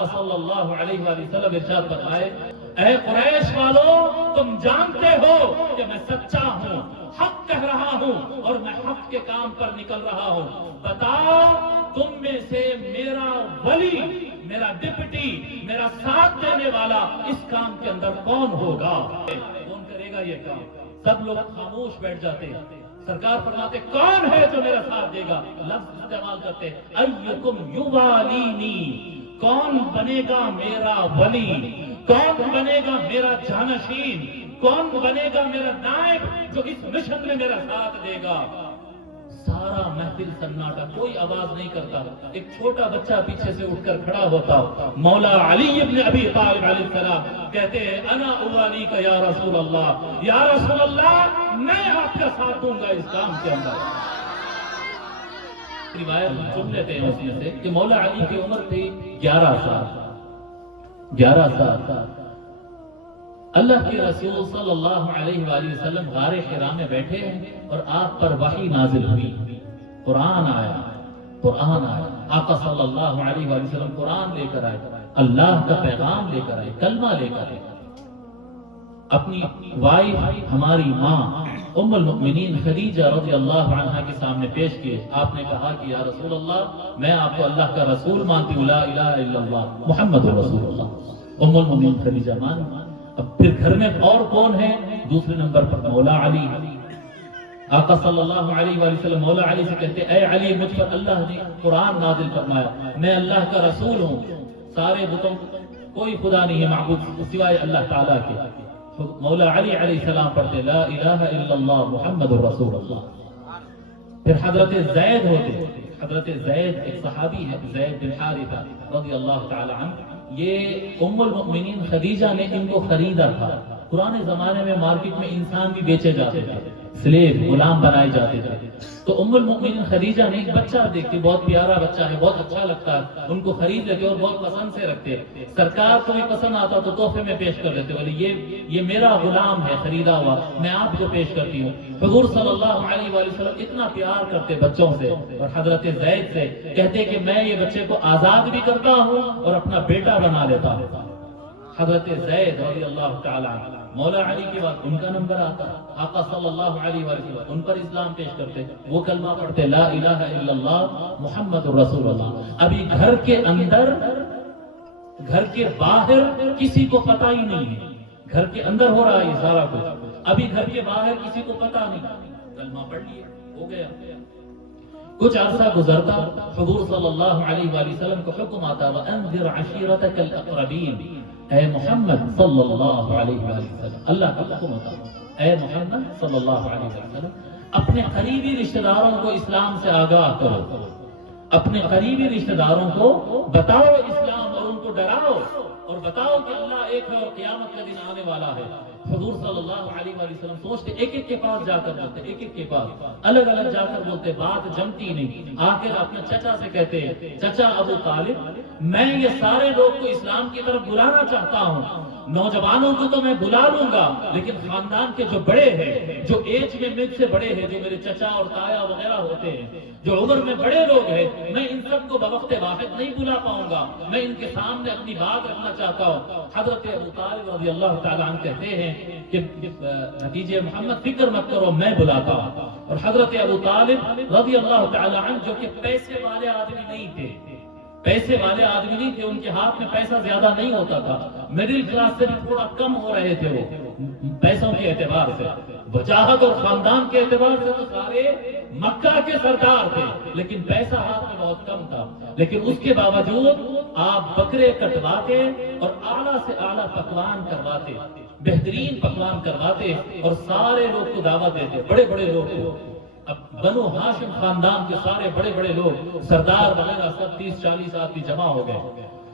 آقا صلی اللہ علیہ وآلہ وسلم ارشاد فرمائے اے قریش والو تم جانتے ہو کہ میں سچا ہوں، حق کہہ رہا ہوں اور میں حق کے کام پر نکل رہا ہوں، بتاؤ تم میں سے میرا ولی، میرا ڈپٹی، میرا ساتھ دینے والا اس کام کے اندر کون ہوگا؟ کون کرے گا یہ کام؟ سب لوگ خاموش بیٹھ جاتے ہیں۔ سرکار فرماتے کون ہے جو میرا ساتھ دے گا؟ لفظ استعمال کرتے ایکم یوالینی، کون بنے گا میرا ولی، کون بنے گا میرا جانشین، کون بنے گا میرا نائب جو اس مشن میں میرا ساتھ دے گا؟ سارا محفل سناٹا، کوئی آواز نہیں کرتا۔ ایک چھوٹا بچہ پیچھے سے اٹھ کر کھڑا ہوتا، مولا علی ابن ابی طالب علیہ السلام کہتے ہیں انا اوالی کا یا رسول اللہ، یا رسول اللہ میں آپ کا ساتھ دوں گا اس کام کے اندر۔ روایت سن لیتے ہیں اس میں سے کہ مولا علی کی عمر تھی 11 سال۔ اللہ کے رسول صلی اللہ علیہ وآلہ وسلم غار حرا میں بیٹھے ہیں اور آپ پر وحی نازل ہوئی، قرآن آیا، آقا صلی اللہ علیہ وآلہ وسلم قرآن لے کر آئے، اللہ کا پیغام لے کر آئے، کلمہ لے کر آئے، اپنی وائف ہماری ماں ام المؤمنین خدیجہ رضی اللہ عنہا کے سامنے پیش کیے۔ آپ نے کہا کہ یا رسول اللہ میں آپ کو اللہ کا رسول مانتی ہوں، لا الہ الا اللہ محمد رسول اللہ۔ ام المؤمنین خدیجہ مان۔ اب پھر گھر میں اور کون ہے؟ دوسرے نمبر پر مولا علی۔ آقا صلی اللہ علیہ وآلہ وسلم مولا علی سے کہتے اے علی مجھ پر اللہ نے قرآن نازل فرمایا، میں اللہ کا رسول ہوں، سارے بتوں کوئی خدا نہیں ہے معبود سوائے اللہ تعالیٰ کے۔ مولا علی علیہ السلام پڑھتے لا الہ الا اللہ محمد رسول اللہ۔ پھر حضرت زید ہوتے، حضرت زید ایک صحابی ہے، زید بن حارثہ رضی اللہ تعالی عنہ، یہ ام المؤمنین خدیجہ نے ان کو خریدا تھا۔ پرانے زمانے میں مارکیٹ میں انسان بھی بیچے جاتے تھے، سلیو غلام بنائے جاتے تھے، تو ام المؤمنین خدیجہ نے ایک بچہ دیکھتی، بہت پیارا بچہ ہے، بہت اچھا لگتا ہے، ان کو خرید لیتے اور بہت پسند سے رکھتے۔ سرکار کو بھی پسند آتا تو تحفے میں پیش کر دیتے، بولے یہ میرا غلام ہے خریدا ہوا، میں آپ کو پیش کرتی ہوں۔ حضور صلی اللہ علیہ وآلہ وسلم اتنا پیار کرتے بچوں سے اور حضرت زید سے، کہتے کہ میں یہ بچے کو آزاد بھی کرتا ہوں اور اپنا بیٹا بنا لیتا ہوں۔ حضرت زید رضی اللہ تعالی عنہ، مولا علی کے بعد ان کا نمبر آتا، آقا صلی اللہ علیہ وآلہ وسلم ان پر اسلام پیش کرتے، وہ کلمہ پڑھتے لا الہ الا اللہ محمد رسول اللہ۔ ابھی گھر کے اندر، گھر کے باہر کسی کو پتہ ہی نہیں ہے، گھر کے اندر ہو رہا ہے یہ سارا کچھ، ابھی گھر کے باہر کسی کو پتہ نہیں، کلمہ پڑھ لیا ہو گیا۔ کچھ عرصہ گزرتا، حضور صلی اللہ علیہ وآلہ وسلم کو حکم آتا وَأَنذِرْ عَشِيرَتَكَ الْأَقْرَبِينَ، اے محمد صلی اللہ علیہ وآلہ وسلم، اللہ کا حکم آتا اے محمد صلی اللہ علیہ وسلم اپنے قریبی رشتہ داروں کو اسلام سے آگاہ کرو، اپنے قریبی رشتہ داروں کو بتاؤ اسلام اور ان کو ڈراؤ اور بتاؤ کہ اللہ ایک ہے اور قیامت کا دن آنے والا ہے۔ حضور صلی اللہ علیہ وآلہ وسلم سوچتے، ایک ایک کے پاس جا کر بولتے، ایک ایک کے پاس الگ الگ جا کر بولتے، بات جمتی نہیں۔ آخر اپنے چچا سے کہتے ہیں چچا ابو طالب، میں یہ سارے لوگ کو اسلام کی طرف بلانا چاہتا ہوں، نوجوانوں کو تو میں بلا لوں گا لیکن خاندان کے جو بڑے ہیں، جو ایج میں مجھ سے بڑے ہیں، جو میرے چچا اور تایا وغیرہ ہوتے ہیں، جو عمر میں بڑے لوگ ہیں، میں ان سب کو بوقت واحد نہیں بلا پاؤں گا، میں ان کے سامنے اپنی بات رکھنا چاہتا ہوں۔ حضرت ابو طالب رضی اللہ تعالیٰ عنہ کہتے ہیں کہ نتیجے محمد فکر مت کرو میں بلاتا ہوں۔ اور حضرت ابو طالب رضی اللہ تعالیٰ عنہ جو کہ پیسے والے آدمی نہیں تھے، پیسے والے آدمی نہیں تھے، ان کے ہاتھ میں پیسہ زیادہ نہیں ہوتا تھا، مڈل کلاس سے بھی تھوڑا کم ہو رہے تھے، وہ پیسوں کے اعتبار سے، وجاہت اور خاندان کے اعتبار سے تو سارے مکہ کے سردار تھے، لیکن پیسہ ہاتھ میں بہت کم تھا۔ لیکن اس کے باوجود آپ بکرے کٹواتے اور اعلیٰ سے اعلیٰ پکوان کرواتے، بہترین پکوان کرواتے اور سارے لوگ کو دعوت دیتے، بڑے بڑے لوگ کو۔ اب بنو ہاشم خاندان کے سارے بڑے بڑے لوگ، سردار وغیرہ سب 30-40 آدمی جمع ہو گئے۔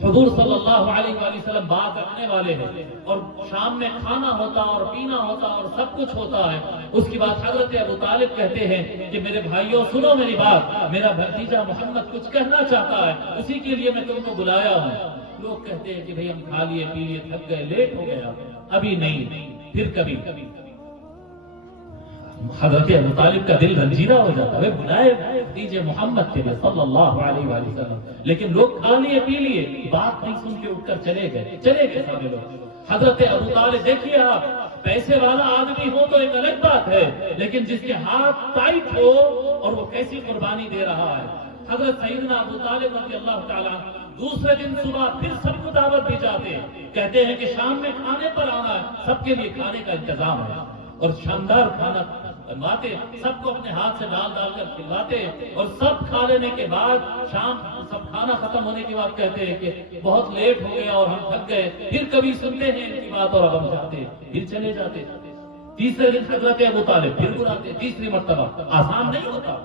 حضور صلی اللہ علیہ وآلہ وسلم بات رکھنے والے ہیں اور شام میں کھانا ہوتا اور پینا ہوتا اور سب کچھ ہوتا ہے۔ اس کے بعد حضرت ابو طالب کہتے ہیں کہ میرے بھائیوں سنو میری بات، میرا بھتیجا محمد کچھ کہنا چاہتا ہے، اسی کے لیے میں تم کو بلایا ہوں۔ لوگ کہتے ہیں کہ بھئی ہم کھا لیے پی لیے تھک گئے، لیٹ ہو گیا، ابھی نہیں، پھر کبھی۔ حضرت ابو طالب کا دل رنجیدہ ہو جاتا ہے، بلائے دیجئے محمد کے لیے صلی اللہ علیہ وآلہ وسلم، لیکن لوگ کھا لیے پی لیے، بات نہیں سن کے اٹھ کر چلے گئے سارے لوگ۔ حضرت ابو طالب دیکھیے آپ، پیسے والا آدمی ہو تو ایک الگ بات ہے، لیکن جس کے ہاتھ ٹائٹ ہو اور وہ کیسی قربانی دے رہا ہے۔ حضرت سیدنا ابو طالب رضی اللہ تعالیٰ دوسرے دن صبح پھر سب کو دعوت دی جاتے ہیں، کہتے ہیں کہ شام میں کھانے پر آنا ہے، سب کے لیے کھانے کا انتظام ہے، اور شاندار کھانا بنواتے، سب کو اپنے ہاتھ سے ڈال کر کھلاتے، اور سب کھا لینے کے بعد شام سب کھانا ختم ہونے کے بعد کہتے ہیں کہ بہت لیٹ ہو گیا اور ہم تھک گئے، پھر کبھی سنتے ہیں ان کی بات اور اب ہم جاتے پھر چلے جاتے۔ تیسرے دن حضرت ابو طالب پھر بلاتے، تیسری مرتبہ، آسان نہیں ہوتا،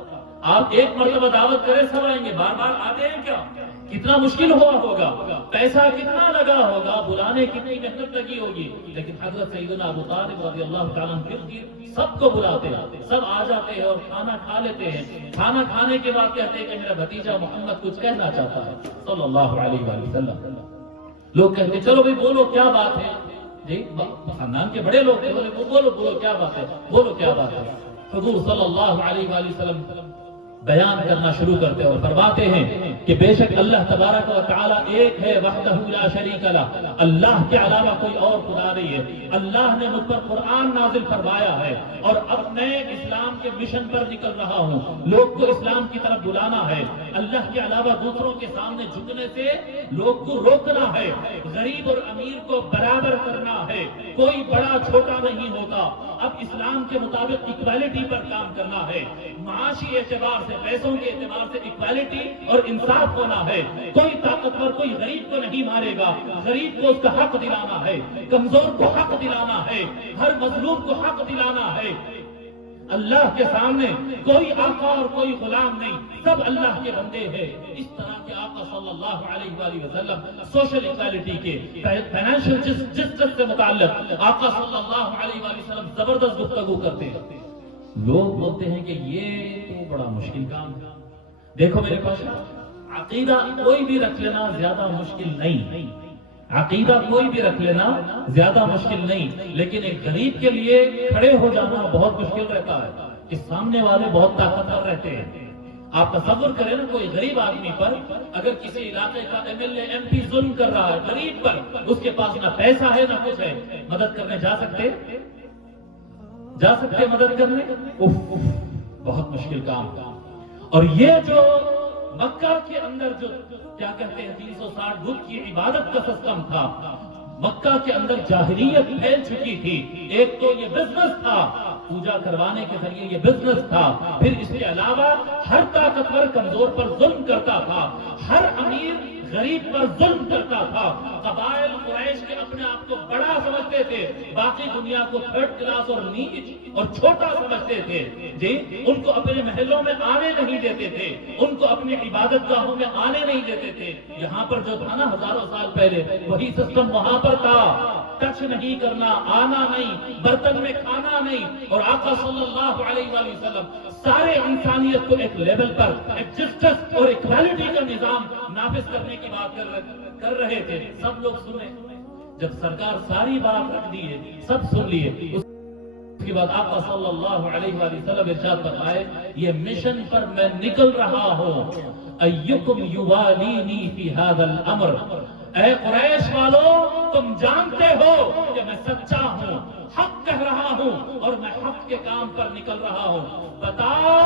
آپ ایک مرتبہ دعوت کرے سب آئیں گے، بار بار آتے ہیں کیا؟ کتنا مشکل ہوا ہوگا، پیسہ کتنا لگا ہوگا، بلانے کتنی محنت لگی ہوگی، لیکن حضرت سیدنا ابو طالب رضی اللہ تعالیٰ عنہ سب کو بلاتے ہیں، سب آ جاتے ہیں اور کھانا کھا لیتے ہیں۔ کھانا کھانے کے بعد کہتے ہیں کہ میرا بھتیجا محمد کچھ کہنا چاہتا ہے صلی اللہ علیہ وآلہ وسلم۔ لوگ کہتے ہیں چلو بھائی بولو کیا بات ہے، جی خاندان کے بڑے لوگ تھے، بولو کیا بات ہے، بولو کیا بات ہے۔ حضور صلی اللہ علیہ وآلہ وسلم بیان کرنا شروع کرتے اور فرماتے ہیں کہ بے شک اللہ تبارک و تعالی ایک ہے، وحدہ لا شریک لہ، اللہ کے علاوہ کوئی اور خدا نہیں ہے۔ اللہ نے مجھ پر قرآن نازل فرمایا ہے اور اب میں اسلام کے مشن پر نکل رہا ہوں، لوگ کو اسلام کی طرف بلانا ہے، اللہ کے علاوہ دوسروں کے سامنے جھکنے سے لوگ کو روکنا ہے، غریب اور امیر کو برابر کرنا ہے، کوئی بڑا چھوٹا نہیں ہوتا، اب اسلام کے مطابق ایکویلٹی پر کام کرنا ہے، معاشی اعتبار سے، پیسوں کے اعتبار سے ایکویلٹی اور انصاف ہونا ہے، کوئی طاقتور کوئی غریب کو نہیں مارے گا، غریب کو اس کا حق دلانا ہے، کمزور کو حق دلانا ہے، ہر مظلوم کو حق دلانا ہے۔ اللہ کے سامنے کوئی آقا اور کوئی غلام نہیں، سب اللہ کے بندے ہیں۔ اس طرح کے آقا صلی اللہ علیہ وآلہ وسلم سوشل ایکویلٹی کے، فائنینشیل جسٹس سے متعلق آقا صلی اللہ علیہ وآلہ وسلم زبردست گفتگو کرتے ہیں۔ لوگ بولتے ہیں کہ یہ تو بڑا مشکل کام ہے۔ دیکھو میرے پاس عقیدہ کوئی بھی رکھ لینا زیادہ مشکل نہیں، عقیدہ کوئی بھی رکھ لینا زیادہ مشکل نہیں، لیکن ایک غریب کے لیے کھڑے ہو جانا بہت مشکل رہتا ہے کہ سامنے والے بہت طاقتور رہتے ہیں۔ آپ تصور کریں نا، کوئی غریب آدمی پر اگر کسی علاقے کا MLA MP ظلم کر رہا ہے غریب پر، اس کے پاس نہ پیسہ ہے نہ کچھ ہے، مدد کرنے جا سکتے مدد کرنے؟ بہت مشکل کام۔ اور یہ جو مکہ کے اندر جو کیا کہتے ہیں 360 بت کی عبادت کا سسٹم تھا، مکہ کے اندر جاہلیت پھیل چکی تھی۔ ایک تو یہ بزنس تھا، پوجا کروانے کے ذریعے یہ بزنس تھا، پھر اس کے علاوہ ہر طاقتور کمزور پر ظلم کرتا تھا، ہر امیر غریب پر ظلم کرتا تھا۔ قبائل قریش کے اپنے آپ کو بڑا سمجھتے تھے، باقی دنیا کو تھرڈ کلاس اور نیچ اور چھوٹا سمجھتے تھے، جی ان کو اپنے محلوں میں آنے نہیں دیتے تھے، ان کو اپنی عبادت گاہوں میں آنے نہیں دیتے تھے۔ یہاں پر جو تھا نا ہزاروں سال پہلے، وہی سسٹم وہاں پر تھا، ٹچ نہیں کرنا، آنا نہیں، برتن میں کھانا نہیں۔ اور آقا صلی اللہ علیہ وآلہ وسلم سارے انسانیت کو ایک لیول پر ایک جسٹس اور ایکویلٹی کا نظام نافذ کرنے کی بات کر رہے تھے۔ سب لوگ سنے، جب سرکار ساری بات رکھ دیے، سب سن لیے، اس کے بعد آقا صلی اللہ علیہ وآلہ وسلم ارشاد فرمائے، یہ مشن پر میں نکل رہا ہوں، ایکم یوالینی فی ھذا الامر، اے قریش والو تم جانتے ہو کہ میں سچا ہوں، حق کہہ رہا ہوں اور میں حق کے کام پر نکل رہا ہوں، بتاؤ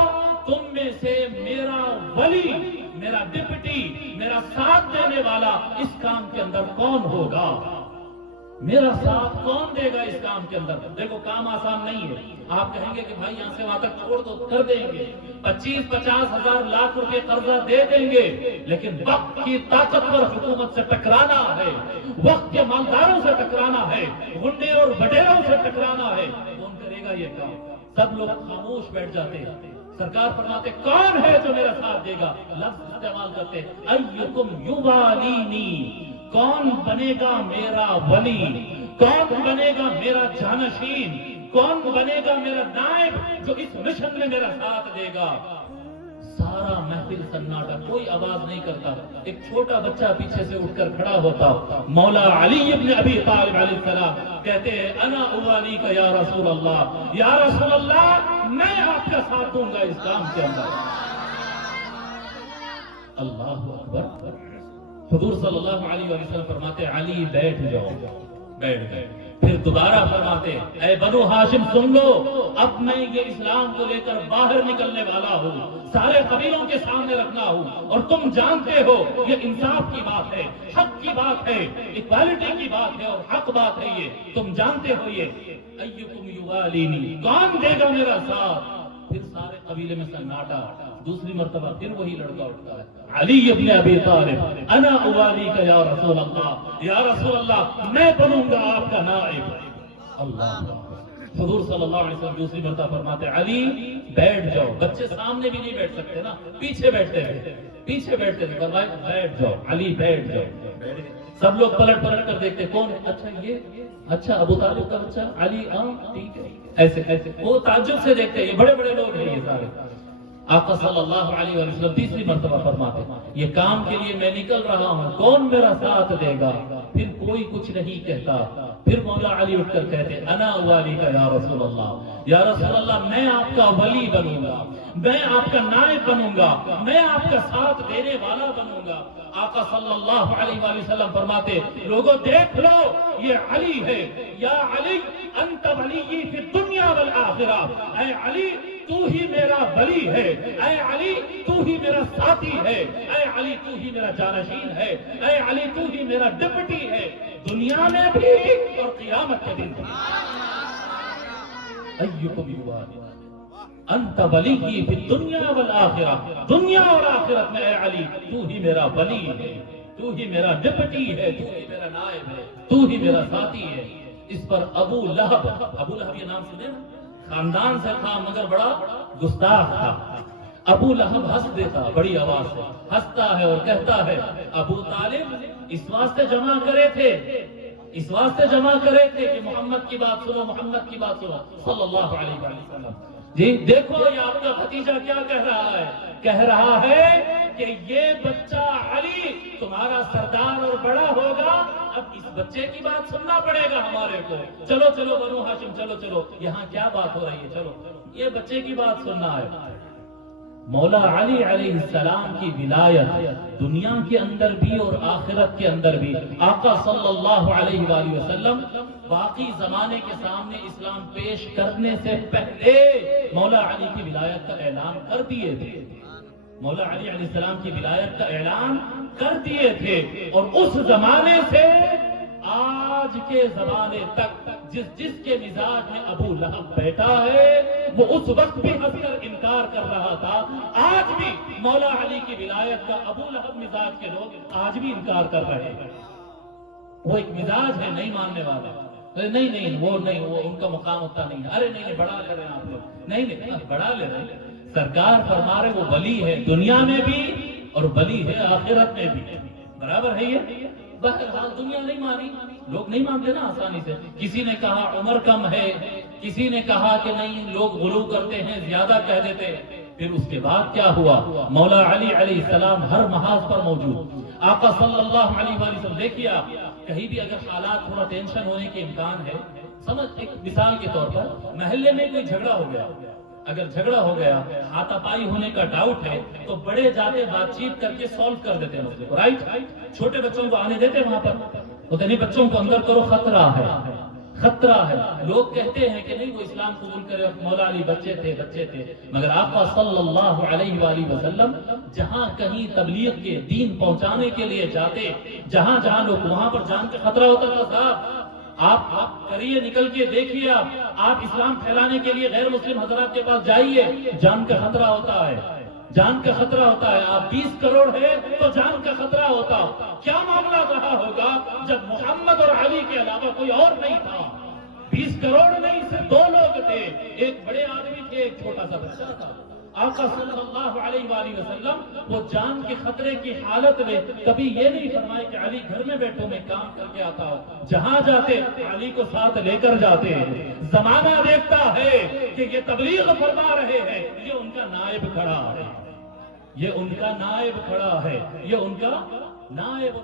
تم میں سے میرا ولی، میرا ڈپٹی، میرا ساتھ دینے والا اس کام کے اندر کون ہوگا؟ میرا ساتھ کون دے گا اس کام کے اندر؟ دیکھو کام آسان نہیں ہے، آپ کہیں گے کہ بھائی یہاں سے وہاں تک چھوڑ دو، کر دیں گے، 25-50 ہزار لاکھ روپے قرضہ دے دیں گے، لیکن وقت کی طاقتور حکومت سے ٹکرانا ہے، وقت کے مالداروں سے ٹکرانا ہے، غنڈے اور بڈیروں سے ٹکرانا ہے، کون کرے گا یہ کام؟ سب لوگ خاموش بیٹھ جاتے ہیں۔ سرکار فرماتے کون ہے جو میرا ساتھ دے گا؟ لفظ استعمال کرتے ایکم یوالینی، کون بنے گا میرا ولی، کون بنے گا میرا جانشین، کون بنے گا میرا نائب جو اس مشن میں میرا ساتھ دے گا؟ سارے سارا محفل سناٹا، کوئی آواز نہیں کرتا. ایک چھوٹا بچہ پیچھے سے اٹھ کر کھڑا ہوتا، مولا علی ابن ابی طالب علیہ السلام کہتے ہیں انا اوالی کا یا رسول اللہ، یا رسول اللہ میں آپ کا ساتھ دوں گا اس کام کے اندر. اللہ اکبر. حضور صلی اللہ علیہ وسلم فرماتے علی بیٹھ جاؤ، بیٹھ گئے. پھر دوبارہ فرماتے اے بنو ہاشم سن لو، اب میں یہ اسلام کو لے کر باہر نکلنے والا ہوں، سارے قبیلوں کے سامنے رکھنا ہوں، اور تم جانتے ہو یہ انصاف کی بات ہے، حق کی بات ہے، اکوالٹی کی بات ہے اور حق بات ہے. یہ تم جانتے ہو یہ ایکم یوالینی، کون دے گا میرا ساتھ. پھر سارے قبیلے میں سناٹا. دوسری مرتبہ پھر وہی لڑکا اٹھتا ہے علی ابن ابی طالب انا اوالی کا یا رسول اللہ، یا رسول اللہ میں بنوں گا آپ کا نائب. اللہ. حضور صلی اللہ علیہ وسلم دوسری مرتبہ فرماتے علی بیٹھ جاؤ. بچے سامنے بھی نہیں بیٹھ سکتے نا، پیچھے بیٹھتے تھے، پیچھے بیٹھتے تھے. فرمایا بیٹھ جاؤ علی، بیٹھ جاؤ. سب لوگ پلٹ پلٹ کر دیکھتے کون ہے، اچھا یہ، اچھا ابو طالب کا بچہ علی، ٹھیک ہے. ایسے ایسے وہ تعجب سے دیکھتے، یہ بڑے بڑے لوگ ہیں یہ سارے. آقا صلی اللہ علیہ وسلم تیسری مرتبہ فرماتے یہ کام کے لیے میں نکل رہا ہوں، کون میرا ساتھ دے گا. پھر کوئی کچھ نہیں کہتا. پھر مولا علی اٹھ کر کہتے انا والی کا یا رسول اللہ، یا رسول اللہ میں آپ کا ولی بنوں گا، میں آپ کا نائب بنوں گا، میں آپ کا ساتھ دینے والا بنوں گا. آقا صلی اللہ علیہ وسلم فرماتے لوگوں دیکھ لو یہ علی ہے، یا علی انت ولی فی الدنیا والآخرہ. اے علی تو ہی میرا ولی ہے، اے علی تو ہی میرا ساتھی ہے، اے علی تو ہی میرا جانشین ہے، اے علی تو ہی میرا ڈپٹی ہے، دنیا میں بھی اور قیامت کے دن بھی. ایکم یوالی انت ولی فی الدنیا والآخرہ، دنیا اور آخرت میں اے علی تو ہی میرا ولی ہے، تو ہی میرا ڈپٹی ہے، تو ہی میرا نائب ہے، تو ہی میرا ساتھی ہے. اس پر ابو لہب، ابو لہب یہ نام سنے نا، خاندان سے تھا مگر بڑا گستاخ تھا. ابو لہب ہنس دیتا، بڑی آواز سے ہنستا ہے اور کہتا ہے ابو طالب اس واسطے جمع کرے تھے، اس واسطے جمع کرے تھے کہ محمد کی بات سنو، محمد کی بات سنو صلی اللہ علیہ وسلم. جی دیکھو یہ آپ کا بھتیجا کیا کہہ رہا ہے، کہہ رہا ہے کہ یہ بچہ علی تمہارا سردار اور بڑا ہوگا، اب اس بچے کی بات سننا پڑے گا ہمارے کو. چلو چلو بنو ہاشم چلو چلو، یہاں کیا بات ہو رہی ہے، چلو یہ بچے کی بات سننا ہے. مولا علی علیہ السلام کی ولایت دنیا کے اندر بھی اور آخرت کے اندر بھی آقا صلی اللہ علیہ وآلہ وسلم باقی زمانے کے سامنے اسلام پیش کرنے سے پہلے مولا علی کی ولایت کا اعلان کر دیے تھے. مولا علی علیہ السلام کی ولایت کا اعلان کر دیے تھے، اور اس زمانے سے آج کے زمانے تک جس کے مزاج میں ابو لہب بیٹھا ہے وہ اس وقت بھی ہنس کر انکار کر رہا تھا، آج بھی مولا علی کی ولایت کا ابو لہب مزاج کے لوگ آج بھی انکار کر رہے ہیں. وہ ایک مزاج ہے نہیں ماننے والا، نہیں نہیں وہ نہیں، وہ ان کا مقام ہوتا نہیں ہے. ارے نہیں بڑا لے رہے ہیں آپ لوگ، نہیں نہیں بڑا لے رہے ہیں. سرکار فرما رہے وہ ولی ہے دنیا میں بھی اور ولی ہے آخرت میں بھی، برابر ہے یہ. بہرحال دنیا نہیں مانی، لوگ نہیں مانتے نا آسانی سے. کسی نے کہا عمر کم ہے، کسی نے کہا کہ نہیں لوگ غلو کرتے ہیں، زیادہ کہہ دیتے. پھر اس کے بعد کیا ہوا، مولا علی علیہ السلام ہر محاذ پر موجود. آقا صلی اللہ علیہ وآلہ وسلم دیکھیے آپ کہیں بھی اگر حالات تھوڑا ٹینشن ہونے کے امکان ہے، سمجھ ایک مثال کے طور پر محلے میں کوئی جھگڑا ہو گیا، اگر جھگڑا ہو گیا ہاتھا پائی ہونے کا ڈاؤٹ ہے تو بڑے جاتے بات چیت کر کے سالو کر دیتے ہیں مسئلے کو، رائٹ. چھوٹے بچوں کو آنے دیتے وہاں پر، تو نہیں بچوں کو اندر کرو، خطرہ ہے، خطرہ ہے. لوگ کہتے ہیں کہ نہیں وہ اسلام قبول کرے، مولا علی بچے تھے. مگر آقا صلی اللہ علیہ وآلہ وسلم جہاں کہیں تبلیغ کے دین پہنچانے کے لیے جاتے، جہاں جہاں لوگ وہاں پر جان کا خطرہ ہوتا تھا. صاحب آپ کریے، نکل کے دیکھیے، آپ اسلام پھیلانے کے لیے غیر مسلم حضرات کے پاس جائیے، جان کا خطرہ ہوتا ہے، جان کا خطرہ ہوتا ہے. آپ 20 کروڑ ہے تو جان کا خطرہ ہوتا. کیا معاملہ رہا ہوگا جب محمد اور علی کے علاوہ کوئی اور نہیں تھا. 20 کروڑ نہیں، صرف 2 لوگ تھے، ایک بڑے آدمی تھے، ایک چھوٹا سا بچہ تھا. آقا صلی اللہ علیہ وآلہ وسلم وہ جان کے خطرے کی حالت میں کبھی یہ نہیں فرمائے کہ علی گھر میں بیٹھو میں کام کر کے آتا ہوں. جہاں جاتے علی کو ساتھ لے کر جاتے. زمانہ دیکھتا ہے کہ یہ تبلیغ فرما رہے ہیں، یہ ان کا نائب کھڑا ہے. یہ ان کا نائب کھڑا ہے، یہ ان کا نائب